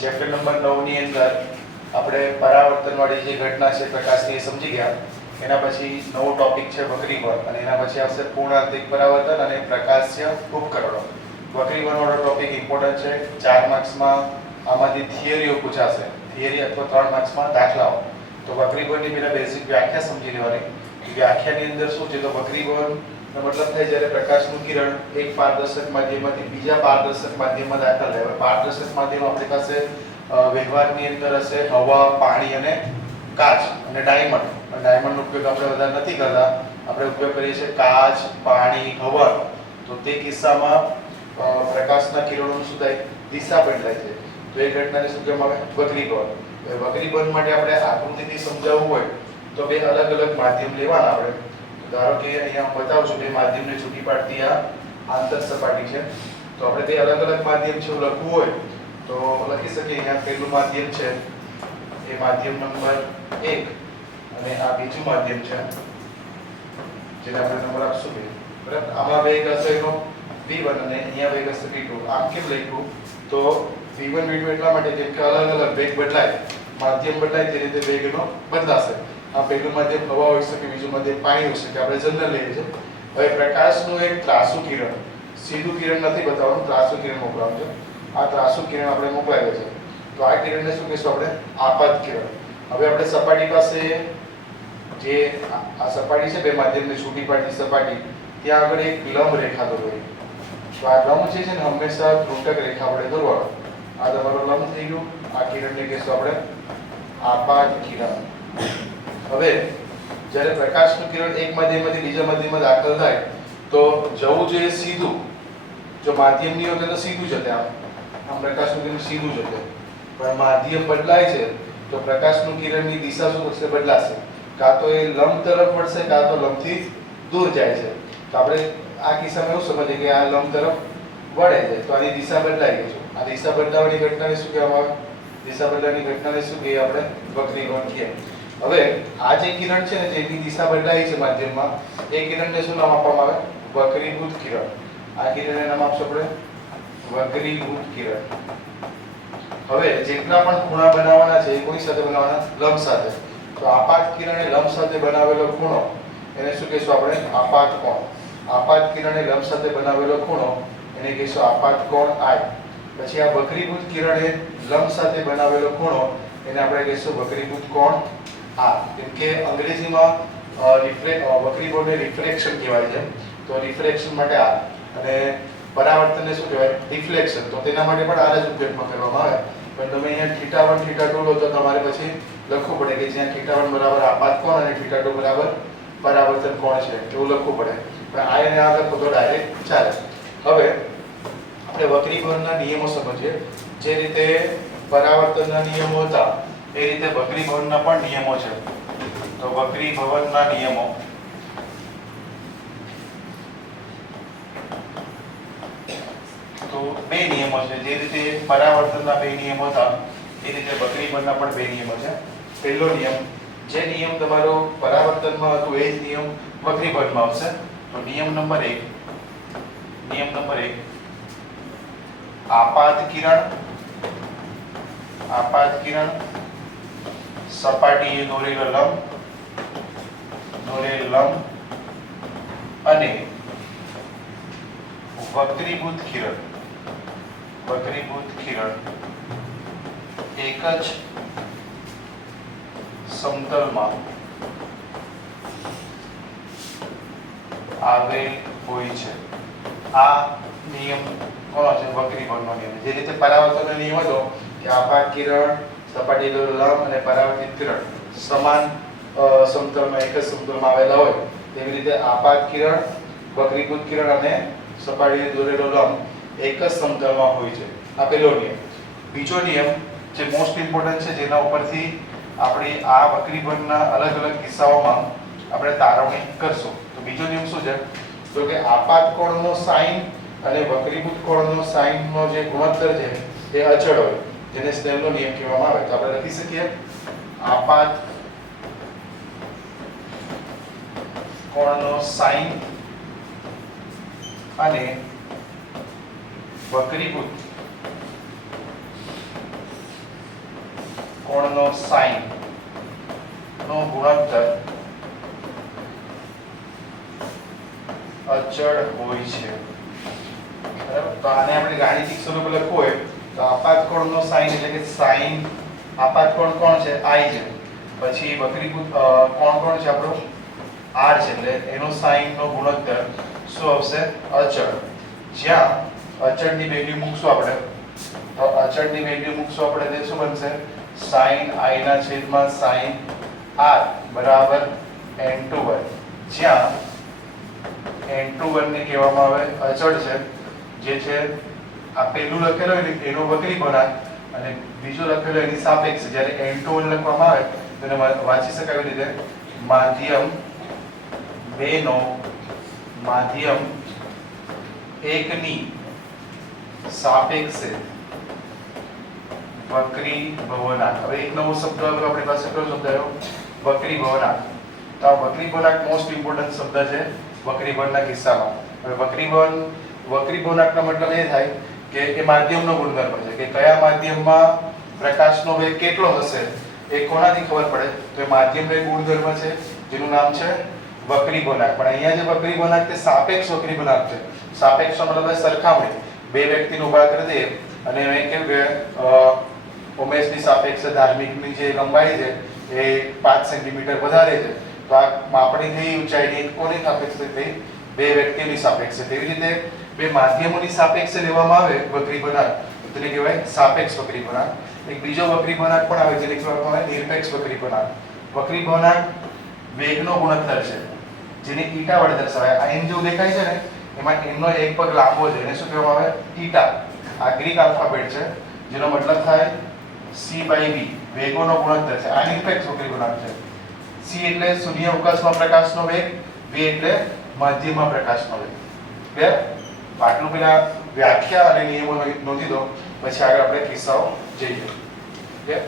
Chapter number 9 ની અંદર આપણે પરાવર્તનવાળી જે ઘટના છે પ્રકાશની એ સમજી ગયા. એના પછી નવો ટોપિક છે વક્રીભવન અને એના પછી આવશે પૂર્ણાંતિક પરાવર્તન અને પ્રકાશ્ય ઉપકરણો. વક્રીભવનવાળો ટોપિક ઇમ્પોર્ટન્ટ છે. 4 માર્ક્સમાં આમાંથી થિયરીઓ પૂછાશે, થિયરી અથવા 3 માર્ક્સમાં દાખલાઓ. તો વક્રીભવનની પહેલા બેઝિક વ્યાખ્યા સમજી લેવાની. વ્યાખ્યાની અંદર શું છે તો વક્રીભવન નો મતલબ થાય જ્યારે પ્રકાશનું કિરણ એક પારદર્શક માધ્યમમાંથી બીજા પારદર્શક માધ્યમમાં દાખલ થાય. હવે પારદર્શક માધ્યમ આપણી પાસે વ્યવહારની અંદર હશે હવા, પાણી અને કાચ અને ડાયમંડ. ડાયમંડનો ઉપયોગ આપણે વધારે નથી કરતા, આપણે ઉપયોગ કરીએ છીએ કાચ, પાણી, હવા. તો તે કિસ્સામાં પ્રકાશના કિરણોનું શું થાય, દિશા બદલાય છે. તો એ ઘટનાને શું કહેવામાં આવે, વક્રીભવન. વક્રીભવન માટે આપણે આકૃતિથી સમજાવવું હોય તો બે અલગ અલગ માધ્યમ લેવાના આપણે. ધારો કે અહીંયા હું બતાવું છું બે માધ્યમને છૂટી પાડતી આ આંતર સપાટી છે. તો આપણે બે અલગ અલગ માધ્યમ છે એવું લખવું હોય તો લખી શકીએ. અહીંયા પહેલું માધ્યમ છે એ માધ્યમ નંબર 1 અને આ બીજું માધ્યમ છે જેને આપણે નંબર આપશું 2. બરાબર, આમાં વેગ હશે એનો v1 અને અહીંયા વેગ હશે v2. આમ કેમ લખ્યું તો v1 v2 એટલા માટે કેમ કે અલગ અલગ વેગ બદલાય, માધ્યમ બદલાય તે રીતે વેગ એનો બદલાશે. આ પહેલું માધ્યમ હવા હોઈ શકે, બીજું માધ્યમ પાણી હોઈ શકે, આપણે જનરલ લઈએ છીએ. હવે પ્રકાશનું એક ત્રાસુ કિરણ, સીધું કિરણ નથી બતાવવાનું, ત્રાસુ કિરણ મોકલવાનું છે. આ ત્રાસુ કિરણ આપણે મોકલાવ્યો છે. તો આ કિરણને શું કહીશું આપણે, આપાત કિરણ. હવે આપણે સપાટી પાસે જે આ સપાટી છે બે માધ્યમને છૂટી પાડતી સપાટી, ત્યાં આગળ એક લંબ રેખા દોરવી. તો આ લંબ છે ને હંમેશા ત્રુટક રેખા વડે દોરવાનો. આ તમારો લંબ થઈ ગયો. આ કિરણને કહીશું આપણે આપાત કિરણ. હવે જ્યારે પ્રકાશનું કિરણ એક માધ્યમમાંથી બીજા માધ્યમમાં દાખલ થાય તો જવું જોઈએ સીધું. જો માધ્યમની હોય તો સીધું જશે, આમ પ્રકાશનું કિરણ સીધું જશે. પણ માધ્યમ બદલાય છે તો પ્રકાશનું કિરણની દિશા શું થશે, બદલાશે. કાં તો એ લંબ તરફ વળશે, કાં તો લંબથી દૂર જાય છે. તો આપણે આ કિસ્સામાં એવું સમજીએ કે આ લંબ તરફ વળે છે તો આની દિશા બદલાઈ ગઈ છે. આ દિશા બદલાવાની ઘટનાને શું કહેવામાં આવે, દિશા બદલાવાની ઘટનાને શું કહીએ આપણે, વક્રીભવન કહીએ. હવે આ જે કિરણ છે ને જેની દિશા બદલાઈ છે માધ્યમમાં, એ કિરણને શું નામ આપવામાં આવે, વક્રીભૂત કિરણ. આ કિરણને નામ આપશું આપણે વક્રીભૂત કિરણ. હવે જેટલા પણ ખૂણા બનાવવાના છે એ કોની સાથે બનાવવાના, લંબ સાથે. તો આપાત કિરણે લંબ સાથે બનાવેલો ખૂણો એને શું કહીશું આપણે, આપાત કોણ. આપાત કિરણે લંબ સાથે બનાવેલો ખૂણો એને કહીશું આપાત કોણ I. પછી આ વક્રીભૂત કિરણે લંબ સાથે બનાવેલો ખૂણો એને આપણે કહીશું વક્રીભૂત કોણ R. કેમ કે અંગ્રેજીમાં વક્રીભવનને રિફ્લેક્શન કહેવાય છે. તો રિફ્લેક્શન માટે R અને પરાવર્તનને શું કહેવાય, ડિફ્લેક્શન. તો તેના માટે પણ R જ ઉપયોગમાં કરવામાં આવે. પણ તમે અહીંયા θ1 θ2 લો તો તમારે પછી લખવું પડે કે જ્યાં θ1 બરાબર આપાત કોણ અને θ2 બરાબર પરાવર્તન કોણ છે એવું લખવું પડે. પણ આ એને આગળ તો ડાયરેક્ટ ચાલે. હવે આપણે વક્રીભવનના નિયમો સમજીએ. જે રીતે પરાવર્તનના નિયમો હતા એ રીતે વક્રીભવનના પણ નિયમો છે. તો વક્રીભવનના નિયમો તો બે નિયમો છે. જે રીતે પરાવર્તનના બે નિયમો હતા એ રીતે વક્રીભવનના પણ બે નિયમો છે. પહેલો નિયમ, જે નિયમ તમારો પરાવર્તનમાં હતો એ જ નિયમ વક્રીભવનમાં આવશે. તો નિયમ નંબર 1, આપાત કિરણ સપાટીએ દોરેલો લંબ અને વક્રીભૂત કિરણ એક જ સમતલમાં આવેલ હોય છે. આ નિયમ કોનો છે, વક્રીભવનનો નિયમ. જે રીતે પરાવર્તનનો નિયમ હતો કે આપાત કિરણ સપાટી દોરેલો લંબ અને પરાવર્તિત કિરણ સમાન સમતલમાં એક જ સમતલમાં આવેલા હોય, તેવી રીતે આપાત કિરણ, વક્રીભૂત કિરણ અને સપાટીએ દોરેલો લંબ એક જ સમતલમાં હોય છે. આ પહેલો નિયમ. બીજો નિયમ જે મોસ્ટ ઇમ્પોર્ટન્ટ છે, જેના ઉપરથી આપણી આ વક્રીભવનના અલગ અલગ કિસ્સાઓમાં આપણે તારવણી કરશું. તો બીજો નિયમ શું છે તો કે આપાત કોણનો સાઇન અને વક્રીભૂત કોણનો સાઇનનો જે ગુણોત્તર છે એ અચળ હોય, જેને સ્નેલનો નિયમ કહેવામાં આવે. તો આપણે લખી શકીએ આપાત કોણનો સાઇન અને વક્રીભૂત કોણનો સાઈન નો ગુણોત્તર અચળ હોય છે, બરાબર? તો આને આપણે ગાણિતિક સ્વરૂપે લખવું હોય તો આપાત કોણનો સાઈન એટલે કે સાઈન આપાત કોણ કોણ છે I છે, પછી વક્રીભૂત કોણ કોણ છે આપણો R છે, એટલે એનો સાઈન નો ગુણોત્તર શું આવશે અચળ. જ્યાં અચળની વેલ્યુ મૂકશું આપણે તો અચળની વેલ્યુ મૂકશું આપણે તે શું બનશે sin I ના છેદમાં sin R બરાબર n2 જ્યાં n2 ને કહેવામાં આવે અચળ છે, જે છે આ પહેલું લખેલો હોય ને એનો વક્રી ગુણાંક અને બીજો લખેલો એની સાપેક્ષ. જ્યારે n2 લખવામાં આવે તો એને વાંચી શકાય એવી રીતે માધ્યમ 2 નો માધ્યમ 1 ની સાપેક્ષે વક્રી ભવનાંક. હવે એક નવો શબ્દ આવ્યો આપણી પાસે, કયો શબ્દ આવ્યો વક્રી ભવનાંક. તો આ વક્રી ભવનાંક મોસ્ટ ઇમ્પોર્ટન્ટ શબ્દ છે વક્રી ભવનના કિસ્સામાં. હવે વક્રી ભવનાંકનો મતલબ એ થાય કે એ માધ્યમનો ગુણધર્મ છે કે કયા માધ્યમમાં પ્રકાશનો વેગ કેટલો હશે એ કોનાથી ખબર પડે તો એ માધ્યમનો એક ગુણધર્મ છે જેનું નામ છે વક્રી ભવનાંક. પણ અહીંયા જે વક્રી ભવનાંક તે સાપેક્ષ વક્રી ભવનાંક છે. સાપેક્ષનો મતલબ સરખામણી. બે વ્યક્તિને ઊભા કરી દે અને એમ કેવું કે ઉમેશની સાપેક્ષે ધાર્મિકની જે લંબાઈ છે એ 5 સેન્ટીમીટર વધારે છે, તો આ માપણીની ઊંચાઈની કોની સાપેક્ષે થઈ બે વ્યક્તિઓની સાપેક્ષે. તેવી રીતે બે માધ્યમોની સાપેક્ષે લેવામાં આવે વક્રી ભવનાંક તેને કહેવાય સાપેક્ષ વક્રી ભવનાંક. એક બીજો વક્રી ભવનાંક પણ આવે જેને કહેવામાં આવે નિરપેક્ષ વક્રી ભવનાંક. વક્રી ભવનાંક વેગનો ગુણોત્તર છે જેને ઈટા વડે દર્શાવાય. આ એમ જેવું દેખાય છે ને એમાં એમનો એક પગ લાંબો છે એને શું કહેવામાં આવે ઈટા. આ ગ્રીક આલ્ફાબેટ છે જેનો મતલબ થાય c/v વેગોનો ગુણોત્તર છે. આ નિરપેક્ષ વક્રી ભવનાંક છે. c એટલે શૂન્ય અવકાશમાં પ્રકાશનો વેગ, v એટલે મધ્યમાં પ્રકાશનો વેગ. ક્લિયર? આટલું પેલા વ્યાખ્યા અને નિયમો નોંધી દો, પછી આગળ આપણે કિસ્સાઓ જઈએ. ક્લિયર?